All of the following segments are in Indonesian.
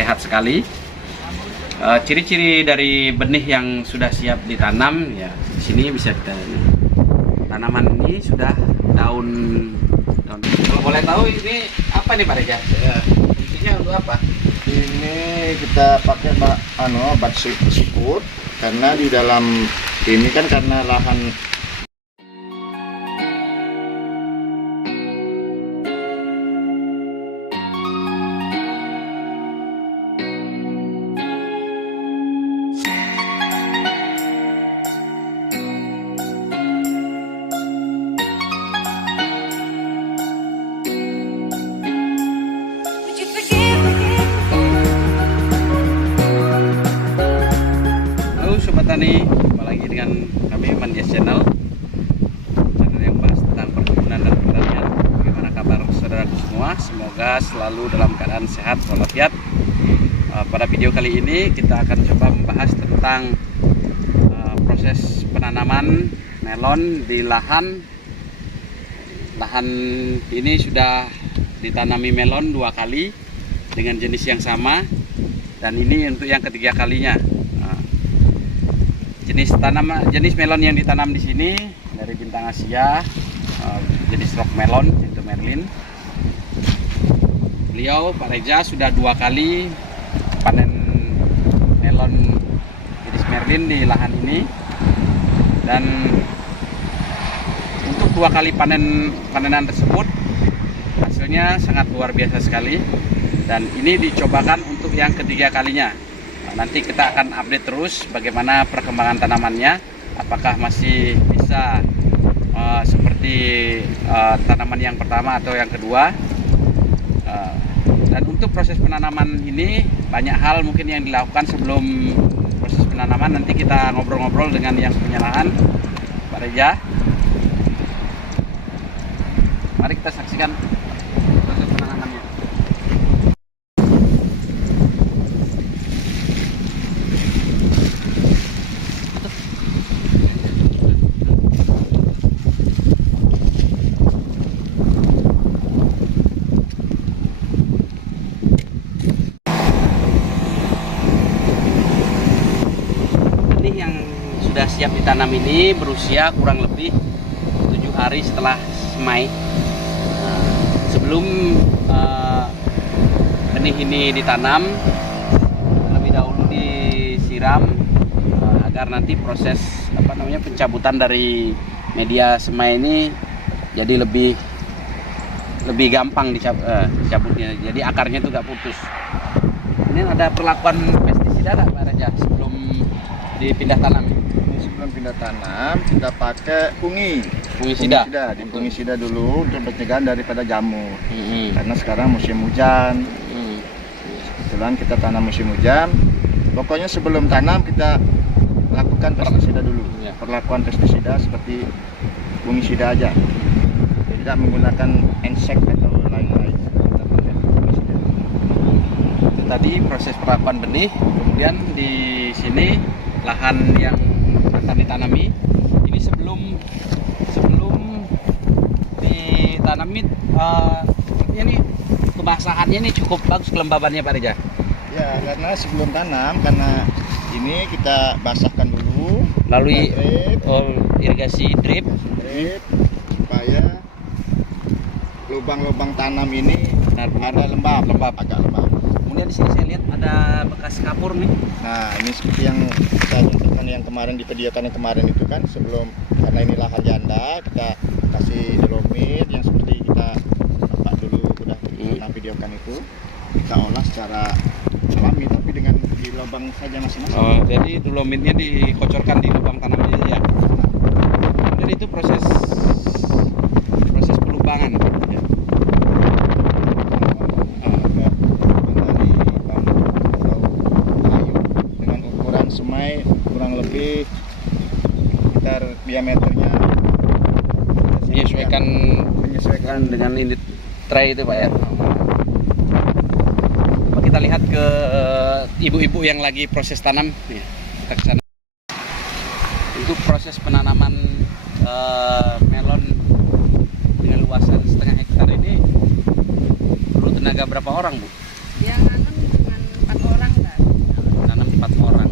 sehat sekali. Ciri-ciri dari benih yang sudah siap ditanam ya di sini bisa kita lihat. Tanaman ini sudah daun. Kalau boleh tahu ini apa nih Pak Reja? Ya. Fungsinya untuk apa? Ini kita pakai obat siput karena di dalam ini kan karena lahan. Sobat Tani, kembali lagi dengan kami Mandias Channel yang bahas tentang perkebunan dan pertanian. Bagaimana kabar saudaraku semua? Semoga selalu dalam keadaan sehat walafiat. Pada video kali ini kita akan coba membahas tentang proses penanaman melon di lahan ini. Sudah ditanami melon 2 kali dengan jenis yang sama, dan ini untuk yang ketiga kalinya. Jenis melon yang ditanam di sini dari Bintang Asia, jenis rock melon yaitu Merlin. Beliau Pak Reja sudah 2 kali panen melon jenis Merlin di lahan ini, dan untuk 2 kali panenan tersebut hasilnya sangat luar biasa sekali, dan ini dicobakan untuk yang ketiga kalinya. Nanti kita akan update terus bagaimana perkembangan tanamannya, apakah masih bisa seperti tanaman yang pertama atau yang kedua. Dan untuk proses penanaman ini banyak hal mungkin yang dilakukan sebelum proses penanaman. Nanti kita ngobrol-ngobrol dengan yang punya lahan, Pak Reja. Mari kita saksikan proses penanamannya. Sudah siap ditanam ini berusia kurang lebih 7 hari setelah semai. Sebelum benih ini ditanam, terlebih dahulu disiram agar nanti proses pencabutan dari media semai ini jadi lebih gampang dicabutnya. Jadi akarnya itu gak putus. Ini ada perlakuan pestisida nggak Pak Raja sebelum dipindah tanam? Sebelum pindah tanam kita pakai fungisida dulu untuk pencegahan daripada jamur. Karena sekarang musim hujan. Kebetulan kita tanam musim hujan. Pokoknya sebelum tanam kita lakukan pestisida dulu. Perlakuan pestisida seperti fungisida aja. Tidak menggunakan insek atau lain-lain. Itu tadi proses perlakuan benih. Kemudian di sini lahan yang akan ditanami ini sebelum ditanami, ini kebasahannya ini cukup bagus, kelembabannya Pak Reja. Ya, karena sebelum tanam, karena ini kita basahkan dulu melalui irigasi drip supaya lubang-lubang tanam ini ada lembab, agak lembab. Kemudian di sini saya lihat ada bekas kapur nih. Nah, ini seperti yang saya contohkan yang kemarin di videokan yang kemarin itu kan, sebelum, karena ini lahan janda, kita kasih dolomit yang seperti kita nampak dulu udah pernah videokan itu, kita olah secara alami tapi dengan di lubang saja masing-masing. Jadi dolomitnya dikocorkan di lubang tanamnya ya. Dan itu proses pelubangan. Ya. Semai kurang lebih sekitar diameternya menyesuaikan dengan ini tray itu Pak ya. Coba kita lihat ke ibu-ibu yang lagi proses tanam ya, kita ke sana. Untuk proses penanaman melon dengan luasan 1,5 hektar ini perlu tenaga berapa orang Bu? Yang nanam cuma 4 4 orang.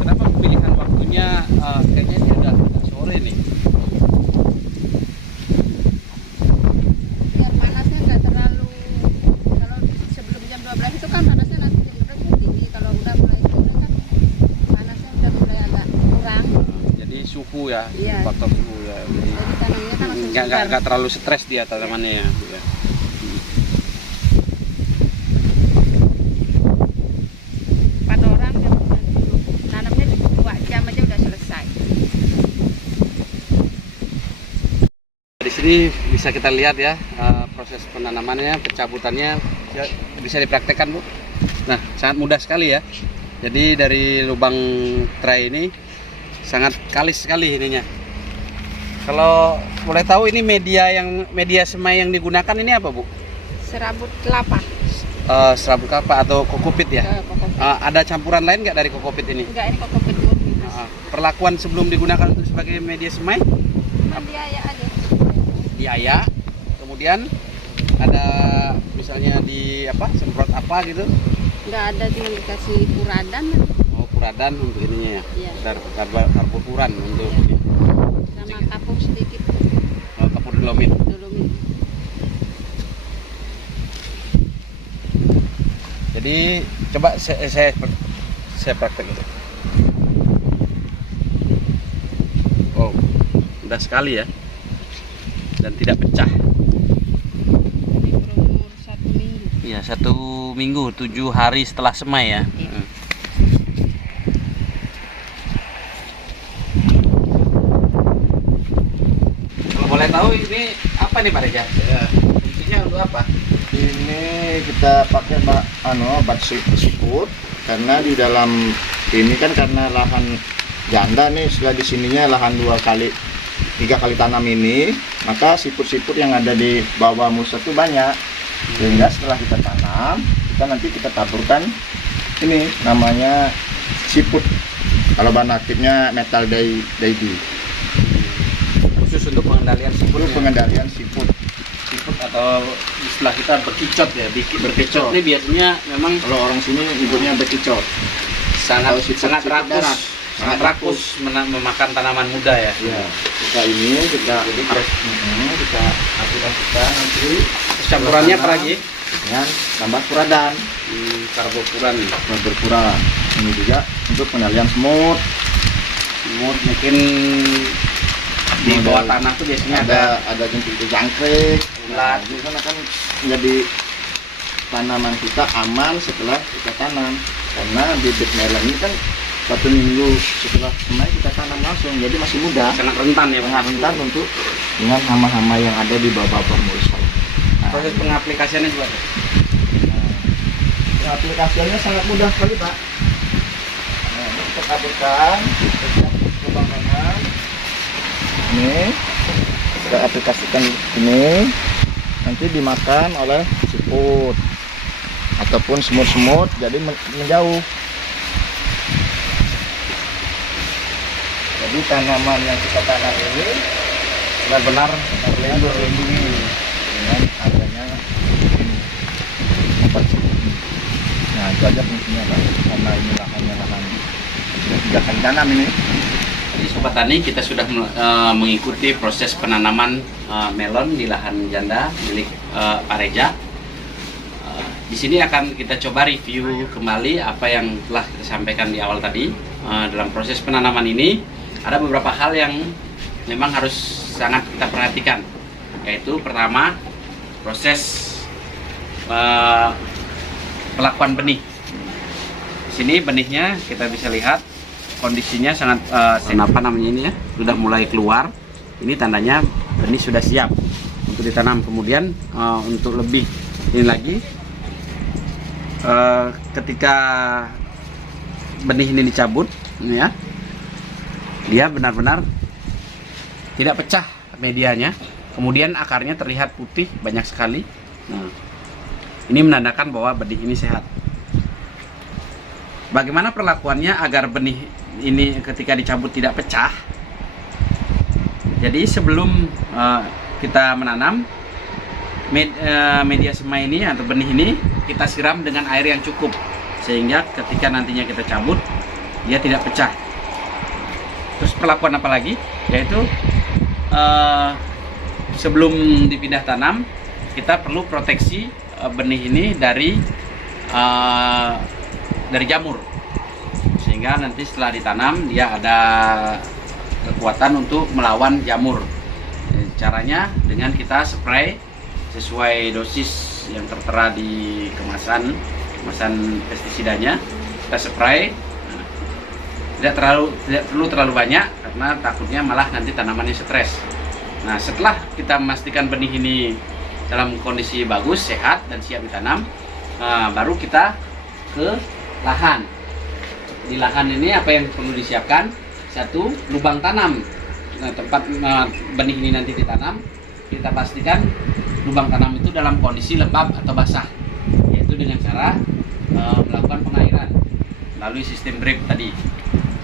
Kenapa pilihan waktunya kayaknya ini udah sore nih? Biar panasnya nggak terlalu, kalau sebelum jam 12 itu kan panasnya nanti jam 12 itu tinggi, kalau udah mulai sore kan panasnya udah mulai agak kurang, Jadi suhu ya, Iya. faktor suhu ya. Jadi jadi tanamnya kan langsung segar. nggak terlalu stres dia tanamannya ya. Ya. 4 orang jam 9 tanamnya 2 jam aja udah selesai. Di sini bisa kita lihat ya proses penanamannya, pencabutannya ya, bisa dipraktekkan Bu. Nah, sangat mudah sekali ya. Jadi dari lubang tray ini sangat kalis sekali ininya. Kalau boleh tahu ini media semai yang digunakan ini apa Bu? Serabut kelapa. Serabut kelapa atau kokopit ya? Kokopit. Ada campuran lain nggak dari kokopit ini? Enggak, ini kokopit murni. Perlakuan sebelum digunakan untuk sebagai media semai? Cuman dia ya aja. Diaya, kemudian ada misalnya di apa semprot apa gitu? Enggak ada, cuma dikasih puradan Oh, puradan untuk ininya ya? Iya. Karbofuran untuk Iya. sama kapur sedikit kapur dolomit. dolomit. Jadi coba saya praktek itu. Oh, mudah sekali ya, dan tidak pecah. Ini berumur 1 minggu. Iya, 1 minggu, 7 hari setelah semai ya. Iya. Kalau boleh tahu ini apa nih Pak Reza? Ya. Fungsinya untuk apa? Ini kita pakai bat siput karena di dalam ini kan karena lahan janda nih, setelah di sininya lahan 3 kali tanam ini, maka siput-siput yang ada di bawah musa itu banyak, sehingga setelah kita tanam kita taburkan ini namanya siput, kalau bahan aktifnya metal daydi. Khusus untuk pengendalian siput. Itu pengendalian siput. Siput atau istilah kita bekicot ya. Bekicot. Ini biasanya memang Kalau orang sini nyebutnya bekicot. sangat Atau siput rakus, darat. sangat rakus memakan tanaman muda ya. Ya, kita Jadi kita aplikasikan nanti campurannya apa lagi? dengan tambah puradan. Karbofuran. Berkurang. Ini juga untuk pengendalian semut. Semut mungkin di bawah tanah tuh biasanya Ada jentik jangkrik. ulat. Itu kan akan menjadi tanaman kita aman setelah kita tanam, karena bibit melon ini kan 1 minggu setelah semai kita tanam langsung, jadi masih muda, sangat rentan ya. sangat rentan untuk dengan hama-hama yang ada di bawah musa. Proses pengaplikasiannya juga. Aplikasinya sangat mudah sekali Pak. Nah, ini kita taburkan setiap lubang tanam. Ini kita aplikasikan ini, nanti dimakan oleh siput ataupun semut-semut, jadi menjauh. Jadi tanaman yang kita tanam ini Benar-benar terlindungi dengan adanya obat siput. Nah, itu aja fungsinya Pak, karena ini lahannya lahan 3 kali tanam ini. Jadi Sobat Tani, kita sudah mengikuti proses penanaman melon di lahan janda milik Pak Reza. Di sini akan kita coba review kembali apa yang telah kita sampaikan di awal tadi. Dalam proses penanaman ini ada beberapa hal yang memang harus sangat kita perhatikan, yaitu pertama proses pelakuan benih. Di sini benihnya kita bisa lihat kondisinya sangat apa namanya ini ya, sudah mulai keluar. Ini tandanya benih sudah siap untuk ditanam. Kemudian untuk lebih ini lagi, ketika benih ini dicabut ini ya, dia benar-benar tidak pecah medianya. Kemudian akarnya terlihat putih banyak sekali. Nah, ini menandakan bahwa benih ini sehat. Bagaimana perlakuannya agar benih ini ketika dicabut tidak pecah? Jadi sebelum kita menanam, media semai ini atau benih ini kita siram dengan air yang cukup sehingga ketika nantinya kita cabut dia tidak pecah. Terus perlakuan apa lagi? Yaitu sebelum dipindah tanam kita perlu proteksi benih ini dari jamur, sehingga nanti setelah ditanam dia ada kekuatan untuk melawan jamur. Caranya dengan kita spray sesuai dosis yang tertera di kemasan pestisidanya. Kita spray, tidak perlu terlalu banyak karena takutnya malah nanti tanamannya stres. Nah, setelah kita memastikan benih ini dalam kondisi bagus, sehat dan siap ditanam, baru kita ke lahan. Di lahan ini apa yang perlu disiapkan? Satu, lubang tanam. Nah, tempat benih ini nanti ditanam, kita pastikan lubang tanam itu dalam kondisi lembab atau basah, yaitu dengan cara melakukan pengairan melalui sistem drip tadi.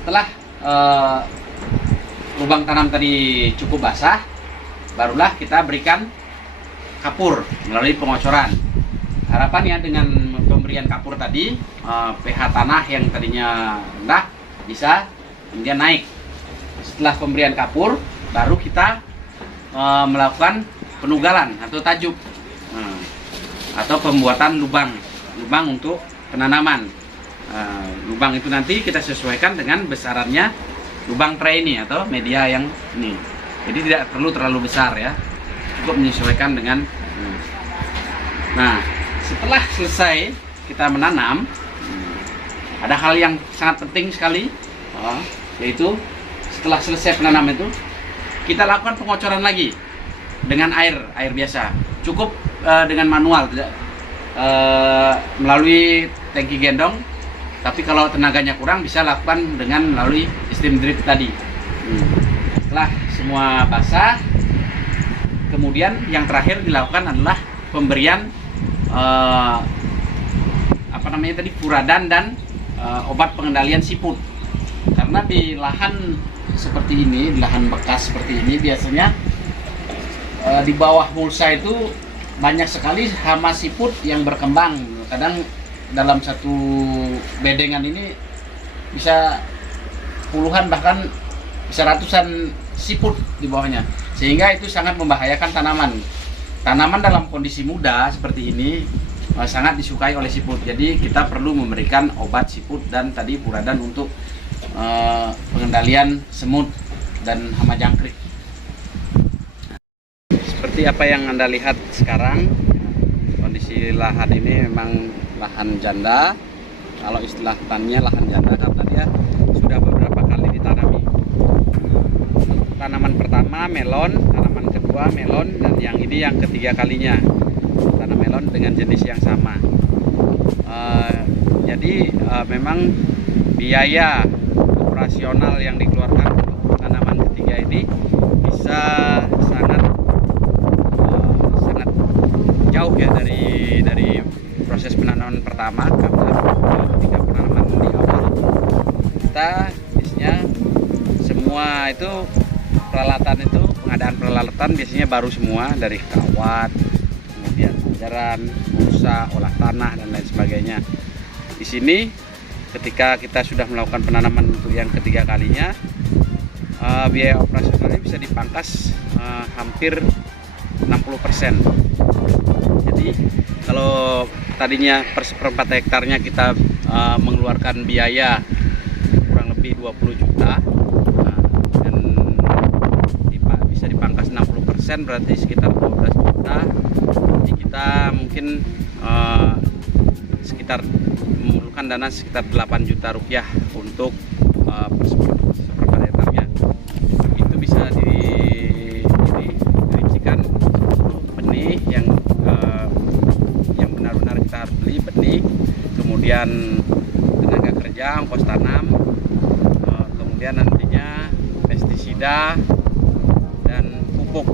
Setelah lubang tanam tadi cukup basah, barulah kita berikan kapur melalui pengocoran. Harapannya dengan pemberian kapur tadi, pH tanah yang tadinya rendah bisa kemudian naik. Setelah pemberian kapur, baru kita melakukan penugalan atau tajuk, atau pembuatan lubang untuk penanaman. Lubang itu nanti kita sesuaikan dengan besarannya lubang tray ini atau media yang ini. Jadi tidak perlu terlalu besar ya, cukup menyesuaikan dengan. Nah, setelah selesai kita menanam, ada hal yang sangat penting sekali, yaitu setelah selesai penanam itu kita lakukan pengocoran lagi dengan air biasa. Cukup dengan manual, tidak melalui tangki gendong. Tapi kalau tenaganya kurang bisa lakukan dengan melalui sistem drip tadi. Setelah semua basah, kemudian yang terakhir dilakukan adalah pemberian furadan dan obat pengendalian siput. Karena di lahan seperti ini, di lahan bekas seperti ini, biasanya di bawah mulsa itu banyak sekali hama siput yang berkembang. Kadang dalam satu bedengan ini bisa puluhan bahkan bisa ratusan siput di bawahnya, sehingga itu sangat membahayakan tanaman. Tanaman dalam kondisi muda seperti ini sangat disukai oleh siput. Jadi kita perlu memberikan obat siput dan tadi furadan untuk pengendalian semut dan hama jangkrik. Seperti apa yang Anda lihat sekarang, kondisi lahan ini memang lahan janda. Kalau istilah tannya lahan janda karena dia sudah beberapa kali ditanami. Tanaman pertama melon, tanaman kedua melon, dan yang ini yang ketiga kalinya tanam melon dengan jenis yang sama. Jadi memang biaya operasional yang dikeluarkan untuk tanaman ketiga ini bisa sangat jauh ya dari proses penanaman pertama. Karena ketika penanaman di awal kita biasanya semua itu pengadaan peralatan biasanya baru semua, dari kawat, kemudian ajaran, mulsa, olah tanah dan lain sebagainya. Di sini ketika kita sudah melakukan penanaman untuk yang ketiga kalinya, biaya operasionalnya bisa dipangkas hampir 60%. Jadi kalau tadinya per seperempat hektarnya kita mengeluarkan biaya kurang lebih 20 juta, dan bisa dipangkas 60%, berarti sekitar 12 juta. Jadi kita mungkin sekitar memerlukan dana sekitar 8 juta rupiah untuk per seperempat hektarnya. Itu bisa dirincikan benih yang benar-benar kita harus beli benih, kemudian tenaga kerja, ongkos tanam, kemudian nantinya pestisida dan pupuk,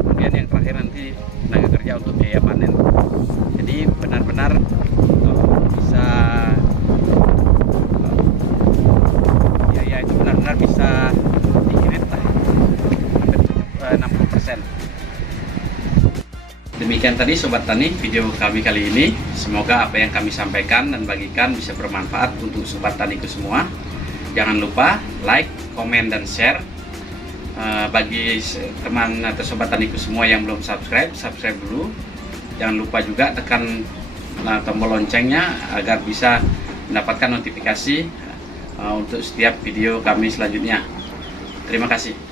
kemudian yang terakhir nanti tenaga kerja untuk biaya panen. Jadi benar-benar bisa biaya itu benar-benar bisa diirit lah hampir 60%. Demikian Demikian tadi Sobat Tani video kami kali ini. Semoga apa yang kami sampaikan dan bagikan bisa bermanfaat untuk Sobat Taniku semua. Jangan lupa like, komen, dan share. Bagi teman atau Sobat Taniku semua yang belum subscribe dulu. Jangan lupa juga tekan tombol loncengnya agar bisa mendapatkan notifikasi untuk setiap video kami selanjutnya. Terima kasih.